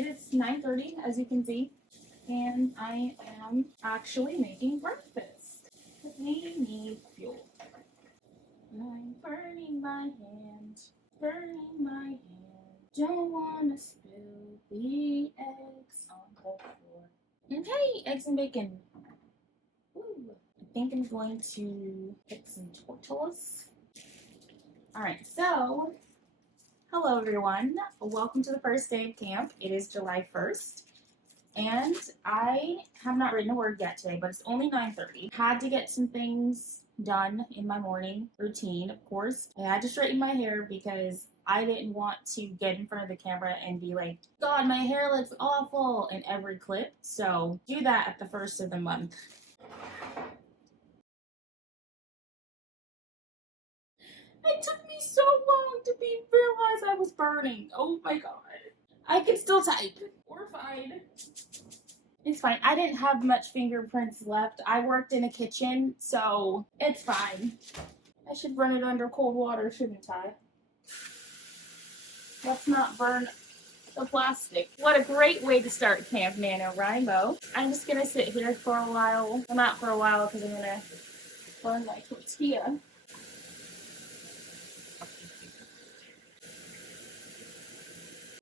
It is 9:30, as you can see, and I am actually making breakfast. We need fuel. I'm burning my hand, burning my hand. Don't wanna spill the eggs on the floor. And hey, eggs and bacon. Woo. I think I'm going to get some tortillas. Alright, so hello everyone. Welcome to the first day of camp. It is July 1st. And I have not written a word yet today, but it's only 9:30. Had to get some things done in my morning routine, of course. I had to straighten my hair because I didn't want to get in front of the camera and be like, God, my hair looks awful in every clip. So do that at the first of the month. It took me so long to realize I was burning. Oh my God. I can still type. We're fine. It's fine. I didn't have much fingerprints left. I worked in a kitchen, so it's fine. I should run it under cold water, shouldn't I? Let's not burn the plastic. What a great way to start Camp Nanowrimo. I'm just gonna sit here for a while. Well, not for a while, because I'm gonna burn my tortilla.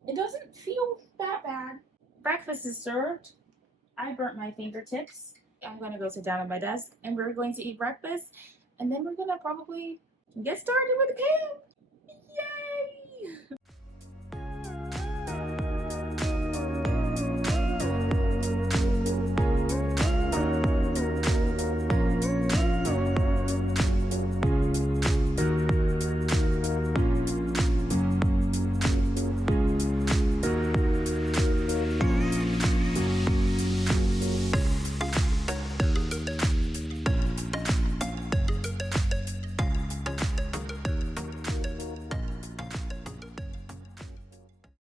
It doesn't feel that bad. Breakfast is served. I burnt my fingertips. I'm gonna go sit down at my desk and we're going to eat breakfast and then we're gonna probably get started with the camp. Yay!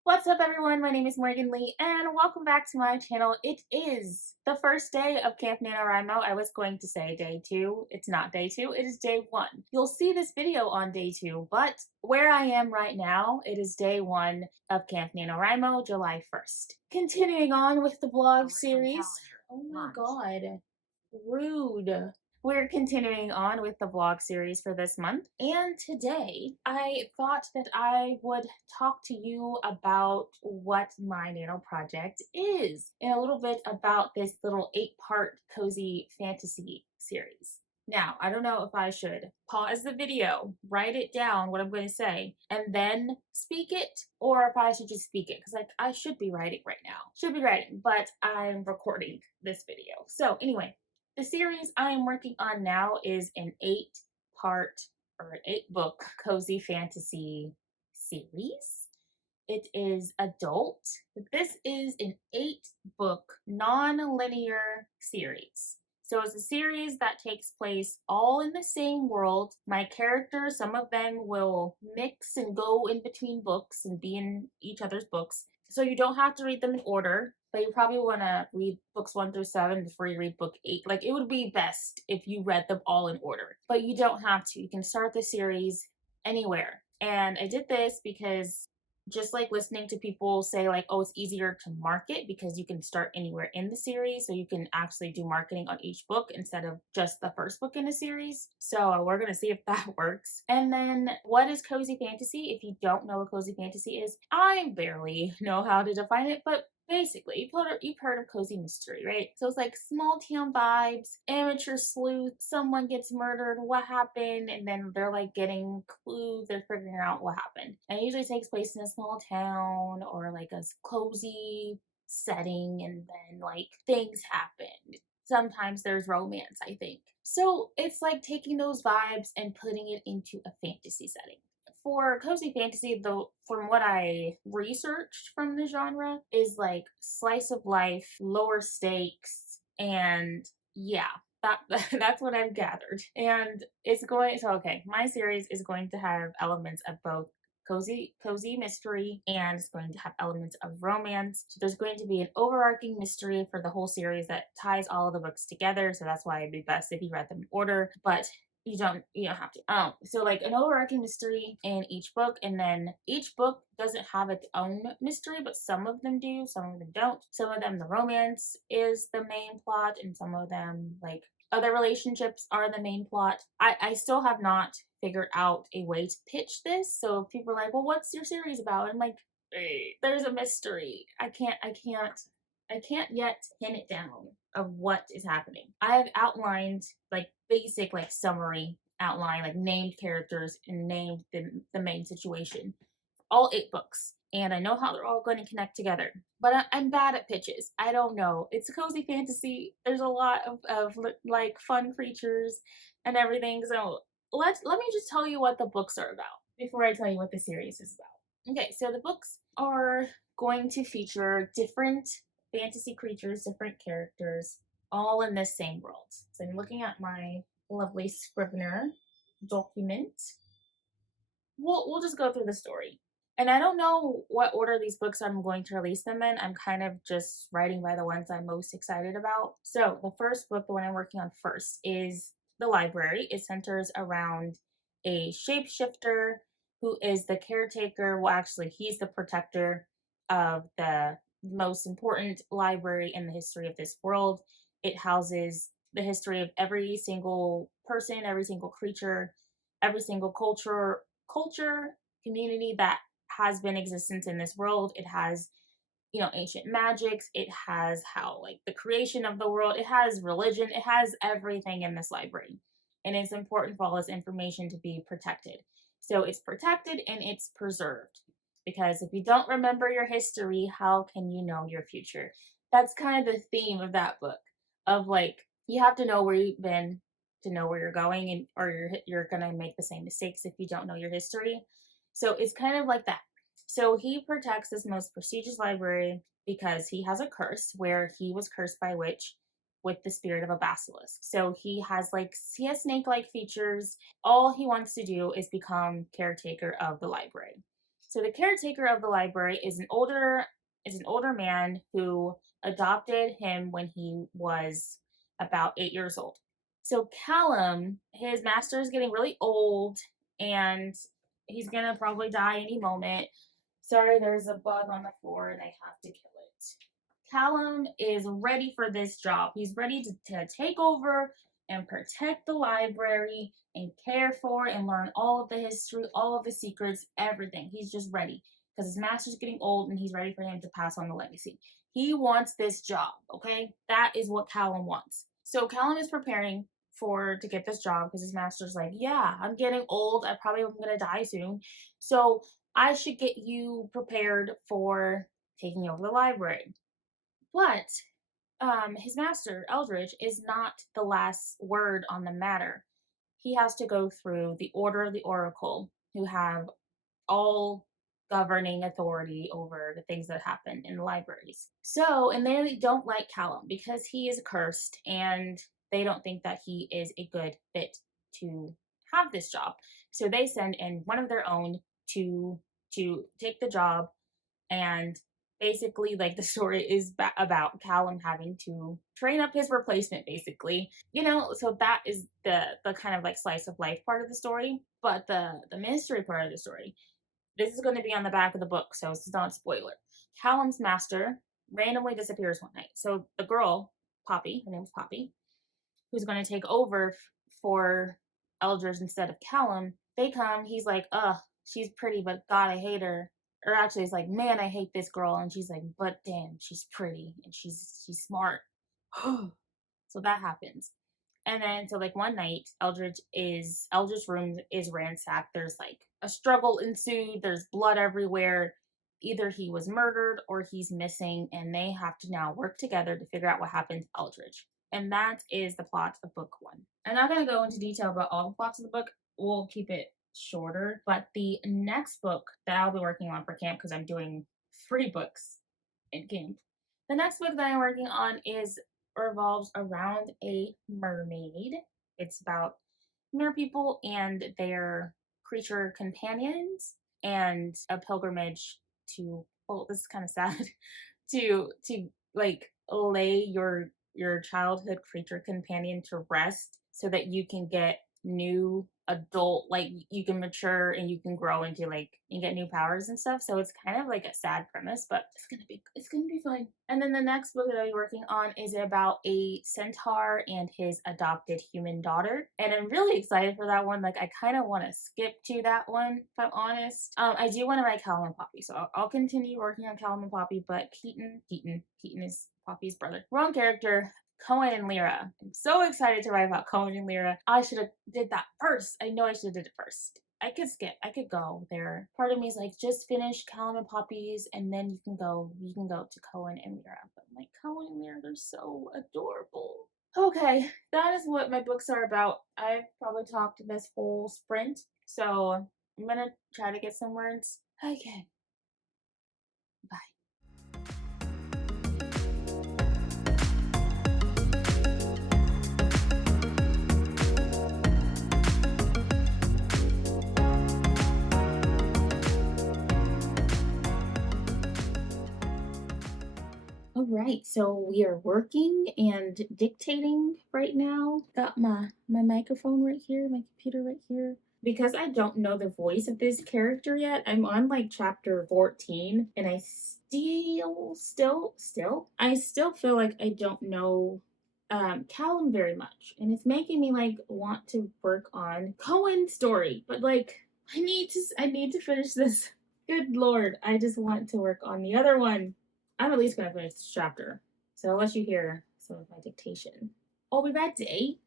What's up everyone, my name is Morgan Lee and welcome back to my channel. It is the first day of Camp Nanowrimo. I was going to say day 2. It's not day 2, it is day 1. You'll see this video on day 2, but where I am right now, it is day 1 of Camp Nanowrimo, July 1st. Continuing on with the vlog series. Oh my God, rude. We're continuing on with the vlog series for this month, and today I thought that I would talk to you about what my nano project is and a little bit about this little 8-part cozy fantasy series. Now, I don't know if I should pause the video, write it down, what I'm going to say, and then speak it, or if I should just speak it, because like I should be writing right now. Should be writing, but I'm recording this video. So anyway, the series I am working on now is an 8-part or an 8-book cozy fantasy series. It is adult. This is an 8-book non-linear series. So it's a series that takes place all in the same world. My characters, some of them will mix and go in between books and be in each other's books. So you don't have to read them in order, but you probably want to read books 1 through 7 before you read book 8. Like, it would be best if you read them all in order, but you don't have to. You can start the series anywhere. And I did this because just like listening to people say like, oh, it's easier to market because you can start anywhere in the series, so you can actually do marketing on each book instead of just the first book in a series. So we're gonna see if that works. And then, what is cozy fantasy? If you don't know what cozy fantasy is, I barely know how to define it, but basically, you've heard of cozy mystery, right? So it's like small town vibes, amateur sleuth, someone gets murdered, what happened? And then they're like getting clues, they're figuring out what happened. And it usually takes place in a small town or like a cozy setting, and then like things happen. Sometimes there's romance, I think. So it's like taking those vibes and putting it into a fantasy setting. For cozy fantasy, though, from what I researched from the genre, is like slice of life, lower stakes, and yeah, that's what I've gathered. And it's going so okay, my series is going to have elements of both cozy mystery, and it's going to have elements of romance. So there's going to be an overarching mystery for the whole series that ties all of the books together, so that's why it'd be best if you read them in order. But you don't have to. So like an overarching mystery in each book, and then each book doesn't have its own mystery, but some of them do, some of them don't. Some of them the romance is the main plot, and some of them like other relationships are the main plot. I still have not figured out a way to pitch this. So if people are like, well, what's your series about? I'm like, there's a mystery. I can't yet pin it down of what is happening. I have outlined like basic like summary outline, like named characters and named the main situation. All 8 books. And I know how they're all going to connect together. But I'm bad at pitches. I don't know. It's a cozy fantasy. There's a lot of like fun creatures and everything. So let me just tell you what the books are about before I tell you what the series is about. Okay, so the books are going to feature different fantasy creatures, different characters, all in this same world. So I'm looking at my lovely Scrivener document. We'll just go through the story. And I don't know what order these books I'm going to release them in. I'm kind of just writing by the ones I'm most excited about. So the first book, the one I'm working on first, is The Library. It centers around a shapeshifter who is the caretaker. Well, actually, he's the protector of the most important library in the history of this world. It houses the history of every single person, every single creature, every single culture community that has been existence in this world. It has, ancient magics. It has how like the creation of the world. It has religion. It has everything in this library, and it's important for all this information to be protected. So it's protected and it's preserved, because if you don't remember your history, how can you know your future? That's kind of the theme of that book. Of like, you have to know where you've been to know where you're going, and or you're gonna make the same mistakes if you don't know your history. So it's kind of like that. So he protects this most prestigious library because he has a curse where he was cursed by a witch with the spirit of a basilisk. So he has snake-like features. All he wants to do is become caretaker of the library. So the caretaker of the library is an older man who adopted him when he was about 8 years old. So Callum, his master is getting really old, and he's gonna probably die any moment. Sorry, there's a bug on the floor and I have to kill it. Callum is ready for this job. He's ready to take over and protect the library and care for and learn all of the history, all of the secrets, everything. He's just ready because his master's getting old and he's ready for him to pass on the legacy. He wants this job, okay? That is what Callum wants. So Callum is preparing to get this job because his master's like, yeah, I'm getting old. I probably am gonna die soon. So I should get you prepared for taking over the library. But his master, Eldridge, is not the last word on the matter. He has to go through the Order of the Oracle, who have all governing authority over the things that happen in the libraries. So, and they don't like Callum because he is cursed, and they don't think that he is a good fit to have this job. So they send in one of their own to take the job, and basically like the story is about Callum having to train up his replacement, basically. So that is the kind of like slice of life part of the story. But the mystery part of the story, this is going to be on the back of the book, so this is not a spoiler. Callum's master randomly disappears one night. So the girl, Poppy, her name's Poppy, who's going to take over for Eldridge instead of Callum, they come. He's like, ugh, she's pretty, but God, I hate her. Or actually, it's like, man, I hate this girl. And she's like, but damn, she's pretty and she's smart. So that happens. And then so like one night, Eldridge's room is ransacked. There's like a struggle ensued. There's blood everywhere. Either he was murdered or he's missing, and they have to now work together to figure out what happened to Eldridge. And that is the plot of book 1. I'm not going to go into detail about all the plots of the book. We'll keep it shorter. But the next book that I'll be working on for camp, because I'm doing 3 books in camp. The next book that I'm working on revolves around a mermaid. It's about mer people and their creature companions, and a pilgrimage to, well, this is kind of sad, to like lay your childhood creature companion to rest so that you can get new adult, like you can mature and you can grow into like and get new powers and stuff. So it's kind of like a sad premise, but it's gonna be fun. And then the next book that I'll be working on is about a centaur and his adopted human daughter. And I'm really excited for that one. Like I kind of want to skip to that one, if I'm honest. I do want to write Callum and Poppy, so I'll continue working on Callum and Poppy, but Keaton is Poppy's brother. Wrong character. Cohen and Lyra. I'm so excited to write about Cohen and Lyra. I should have did that first. I know I should have did it first. I could skip. I could go there. Part of me is like, just finish Callum and Poppy's, and then you can go to Cohen and Lyra. But I'm like, Cohen and Lyra, they're so adorable. Okay, that is what my books are about. I've probably talked this whole sprint, so I'm gonna try to get some words. Okay. Bye. All right, so we are working and dictating right now. Got my microphone right here, my computer right here. Because I don't know the voice of this character yet, I'm on like chapter 14, and I still feel like I don't know Callum very much, and it's making me like want to work on Cohen's story, but like I need to finish this. Good lord, I just want to work on the other one. I'm at least gonna finish this chapter. So I'll let you hear some of my dictation. Are we ready?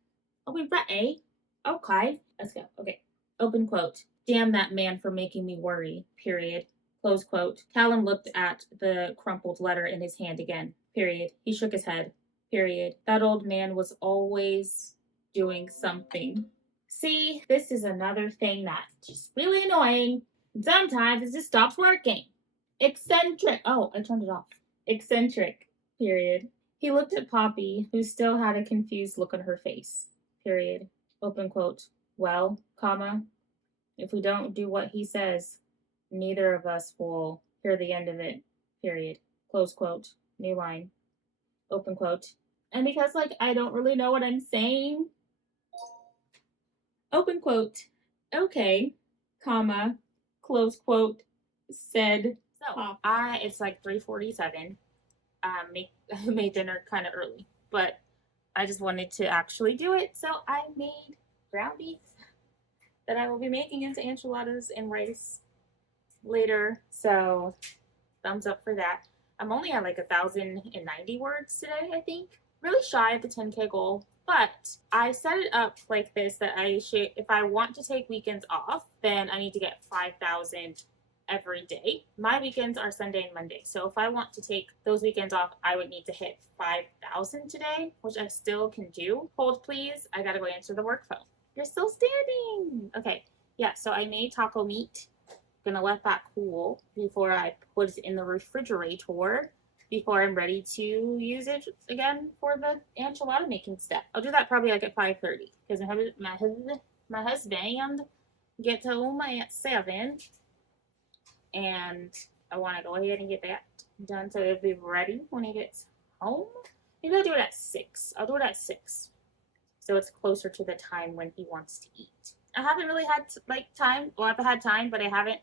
Are we ready? Okay, let's go. Okay. Open quote. Damn that man for making me worry. Period. Close quote. Callum looked at the crumpled letter in his hand again. Period. He shook his head. Period. That old man was always doing something. See, this is another thing that's just really annoying. Sometimes it just stops working. Eccentric. Oh, I turned it off. Eccentric. Period. He looked at Poppy, who still had a confused look on her face. Period. Open quote. Well, comma, if we don't do what he says, neither of us will hear the end of it. Period. Close quote. New line. Open quote. And because like I don't really know what I'm saying. Open quote. Okay, comma, close quote, said. So it's like 3:47. Made dinner kind of early, but I just wanted to actually do it, so I made ground beef that I will be making into enchiladas and rice later. So thumbs up for that. I'm only at like 1,090 words today, I think. Really shy of the 10K goal, but I set it up like this that I should, if I want to take weekends off, then I need to get 5,000 every day. My weekends are Sunday and Monday, so if I want to take those weekends off, I would need to hit 5,000 today, which I still can do. Hold please, I gotta go answer the work phone. You're still standing. Okay, yeah, so I made taco meat. Gonna let that cool before I put it in the refrigerator before I'm ready to use it again for the enchilada making step. I'll do that probably like at 5:30 because my husband gets home at 7, and I want to go ahead and get that done so it'll be ready when he gets home. Maybe I'll do it at 6. I'll do it at 6 so it's closer to the time when he wants to eat. I haven't really had like time. Well, I've had time, but I haven't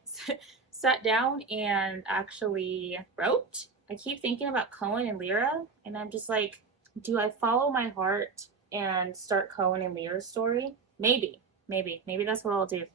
sat down and actually wrote. I keep thinking about Cohen and Lyra, and I'm just like, do I follow my heart and start Cohen and Lyra's story? Maybe that's what I'll do.